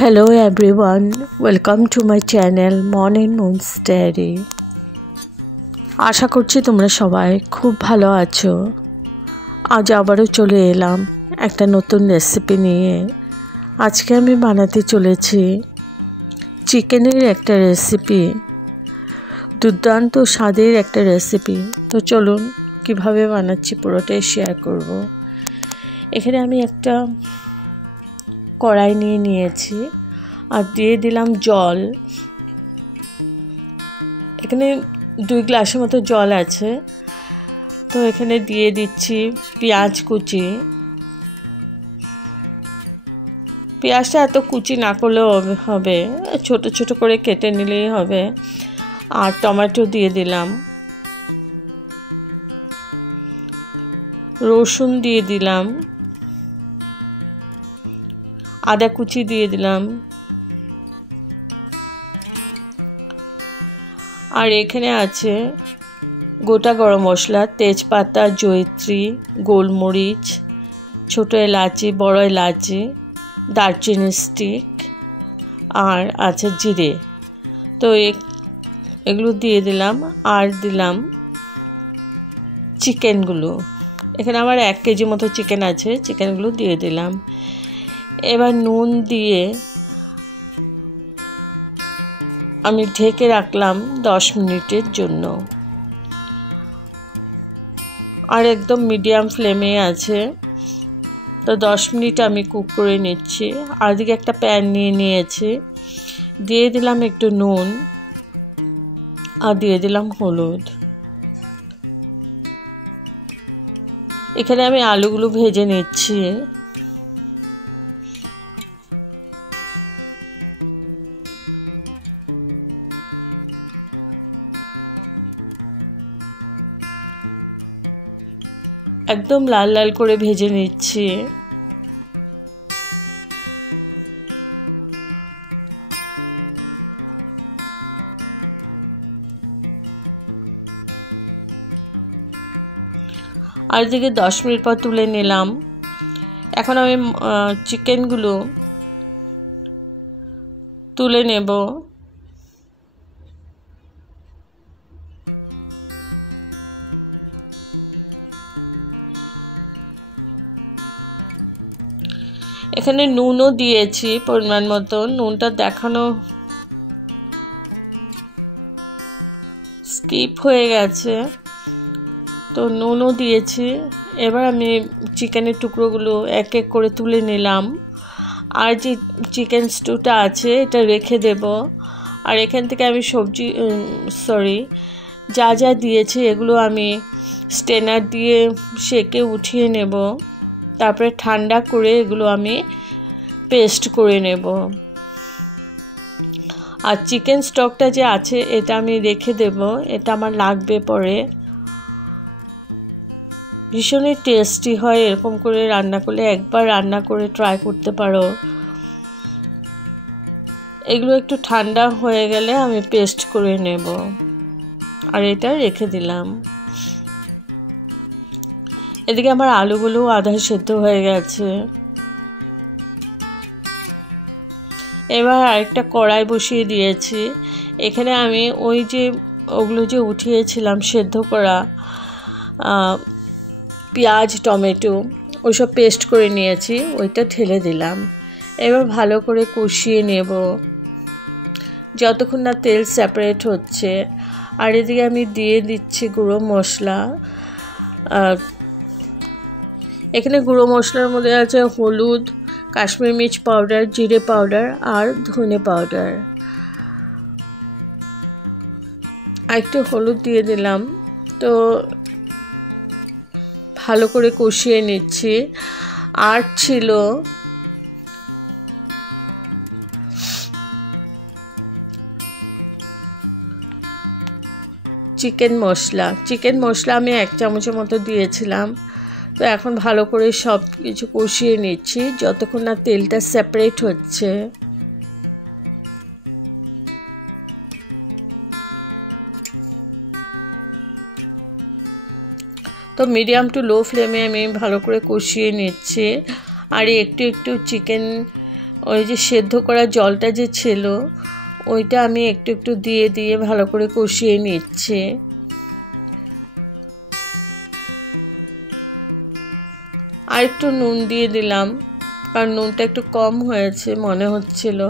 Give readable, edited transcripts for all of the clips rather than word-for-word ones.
Hello everyone, welcome to my channel Morning Moon's Diary। আশা করছি তোমরা সবাই খুব ভালো আছো। আজ আবারও চলে এলাম একটা নতুন রেসিপি নিয়ে। আজকে আমি বানাতে চলেছি চিকেনের একটা রেসিপি, দুর্দান্ত স্বাদের একটা রেসিপি। তো চলুন কিভাবে বানাচ্ছি পুরোটাই শেয়ার করব। এখানে আমি একটা কড়াই নিয়েছি আর দিয়ে দিলাম জল। এখানে 2 গ্লাসের মতো জল আছে। তো এখানে দিয়ে দিচ্ছি পেঁয়াজ কুচি। পেঁয়াজটা এত কুচি না করলেও হবে, ছোট ছোট করে কেটে নিলেই হবে। আর টমেটো দিয়ে দিলাম, রসুন দিয়ে দিলাম, আদা কুচি দিয়ে দিলাম। আর এখানে আছে গোটা গরম মশলা, তেজপাতা, জয়িত্রী, গোলমরিচ, ছোট এলাচি, বড় এলাচি, দারচিনি স্টিক, আর আছে জিরে। তো এগুলো দিয়ে দিলাম। আর দিলাম চিকেনগুলো। এখানে আমার 1 কেজি মতো চিকেন আছে, চিকেনগুলো দিয়ে দিলাম। এবার নুন দিয়ে আমি ঢেকে রাখলাম 10 মিনিটের জন্য। আর একদম মিডিয়াম ফ্লেমে আছে। তো 10 মিনিট আমি কুক করে নিচ্ছি। আর দিকে একটা প্যান নিয়েছি, দিয়ে দিলাম একটু নুন আর দিয়ে দিলাম হলুদ। এখানে আমি আলুগুলো ভেজে নিচ্ছি। একদম লাল লাল করে ভেজে নিচ্ছি। আর দিকে 10 মিনিট পর তুলে নিলাম। এখন আমি চিকেনগুলো তুলে নেব। এখানে নুনও দিয়েছি পরিমাণ মতো, নুনটা দেখানো স্কিপ হয়ে গেছে, তো নুনও দিয়েছি। এবার আমি চিকেনের টুকরোগুলো এক এক করে তুলে নিলাম। আর যে চিকেন স্টুটা আছে এটা রেখে দেব। আর এখান থেকে আমি যা যা দিয়েছি এগুলো আমি স্ট্রেনার দিয়ে সেকে উঠিয়ে নেব। তারপরে ঠান্ডা করে এগুলো আমি পেস্ট করে নেব। আর চিকেন স্টকটা যে আছে এটা আমি রেখে দেব, এটা আমার লাগবে পরে। ভীষণই টেস্টি হয় এরকম করে রান্না করলে, একবার রান্না করে ট্রাই করতে পারো। এগুলো একটু ঠান্ডা হয়ে গেলে আমি পেস্ট করে নেব। আর এটা রেখে দিলাম। এদিকে আমার আলুগুলো আধা সেদ্ধ হয়ে গেছে। এবার আরেকটা কড়াই বসিয়ে দিয়েছি। এখানে আমি ওগুলো যে উঠিয়েছিলাম সেদ্ধ করা পেঁয়াজ, টমেটো, ওইসব পেস্ট করে নিয়েছি, ওইটা ঢেলে দিলাম। এবার ভালো করে কষিয়ে নেব যতক্ষণ না তেল সেপারেট হচ্ছে। আর এদিকে আমি দিয়ে দিচ্ছি গুঁড়ো মশলা। এখানে গুঁড়ো মশলার মধ্যে আছে হলুদ, কাশ্মীরি মির্চ পাউডার, জিরে পাউডার আর ধনে পাউডার। আর একটু হলুদ দিয়ে দিলাম। তো ভালো করে কষিয়ে নিচ্ছি। আর ছিল চিকেন মশলা আমি 1 চামচের মতো দিয়েছিলাম। তো এখন ভালো করে সব কিছু কষিয়ে নিচ্ছি যতক্ষণ না তেলটা সেপারেট হচ্ছে। তো মিডিয়াম টু লো ফ্লেমে আমি ভালো করে কষিয়ে নিচ্ছি। আর একটু একটু চিকেন ওই যে সেদ্ধ করা জলটা যে ছিল ওইটা আমি একটু একটু দিয়ে দিয়ে ভালো করে কষিয়ে নিচ্ছি। আর একটু নুন দিয়ে দিলাম, কারণ নুনটা একটু কম হয়েছে মনে হচ্ছিল।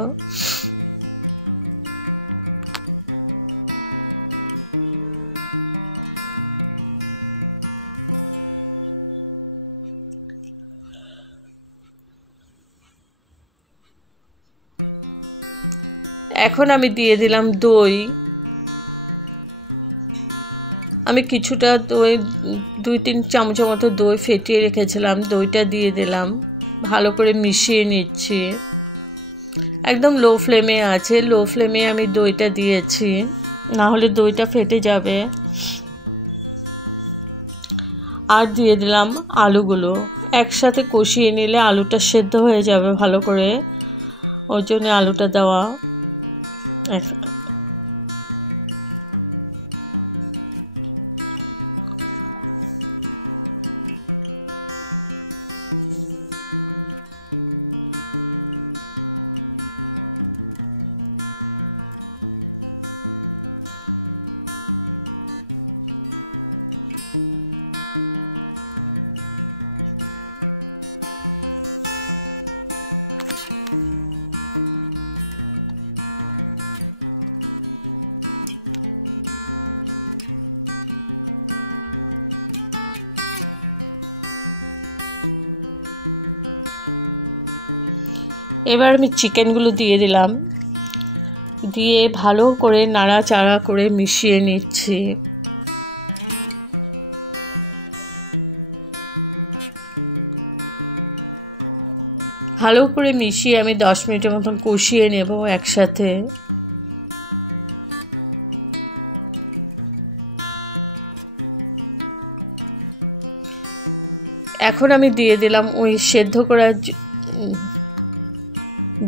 এখন আমি দিয়ে দিলাম দই। আমি কিছুটা দই 2-3 চামচের মতো দই ফেটিয়ে রেখেছিলাম, দইটা দিয়ে দিলাম, ভালো করে মিশিয়ে নিচ্ছি। একদম লো ফ্লেমে আছে, লো ফ্লেমে আমি দইটা দিয়েছি, না হলে দইটা ফেটে যাবে। আর দিয়ে দিলাম আলুগুলো, একসাথে কষিয়ে নিলে আলুটা সেদ্ধ হয়ে যাবে ভালো করে, ওই জন্য আলুটা দেওয়া। এবার আমি চিকেনগুলো দিয়ে দিলাম, দিয়ে ভালো করে নাড়াচাড়া করে মিশিয়ে নিচ্ছি। ভালো করে মিশিয়ে আমি 10 মিনিটের মতন কষিয়ে নেব একসাথে। এখন আমি দিয়ে দিলাম ওই সেদ্ধ করা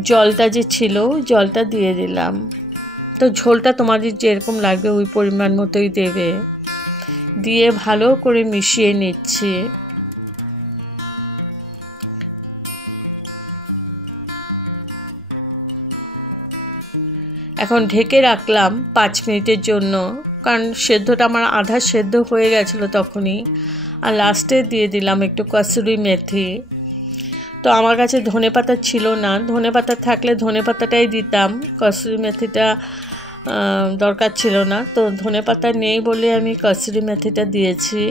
জলটা যে ছিল, জলটা দিয়ে দিলাম। তো ঝোলটা তোমাদের যেরকম লাগবে ওই পরিমাণ মতোই দেবে, দিয়ে ভালো করে মিশিয়ে নিচ্ছি। এখন ঢেকে রাখলাম 5 মিনিটের জন্য, কারণ সেদ্ধটা আমার আধা সেদ্ধ হয়ে গেছিলো তখনই। আর লাস্টে দিয়ে দিলাম একটু কসুরি মেথি। তো আমার কাছে ধনেপাতা ছিল না, ধনেপাতা থাকলে ধনেপাতাটাই দিতাম, কসুরি মেথিটা দরকার ছিল না। তো ধনেপাতা নেই বলে আমি কসুরি মেথিটা দিয়েছি।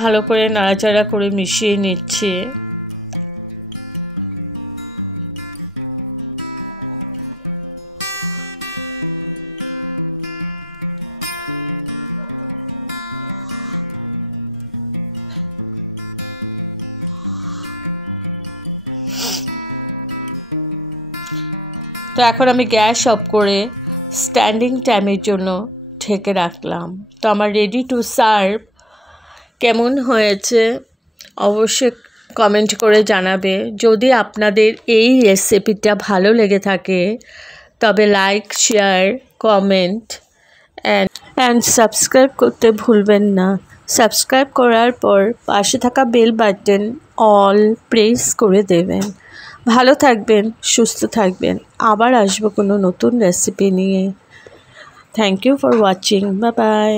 ভালো করে নাড়াচাড়া করে মিশিয়ে নিচ্ছি। তো এখন আমি গ্যাস অফ করে স্ট্যান্ডিং টাইমের জন্য ঢেকে রাখলাম। তো আমার রেডি টু সার্ভ। কেমন হয়েছে অবশ্যই কমেন্ট করে জানাবে। যদি আপনাদের এই রেসিপিটা ভালো লেগে থাকে তবে like, share, comment and subscribe করতে ভুলবেন না। সাবস্ক্রাইব করার পর পাশে থাকা বেল বাটন অল প্রেস করে দেবেন। ভালো থাকবেন, সুস্থ থাকবেন। আবার আসবো কোনো নতুন রেসিপি নিয়ে। Thank you for watching. Bye by.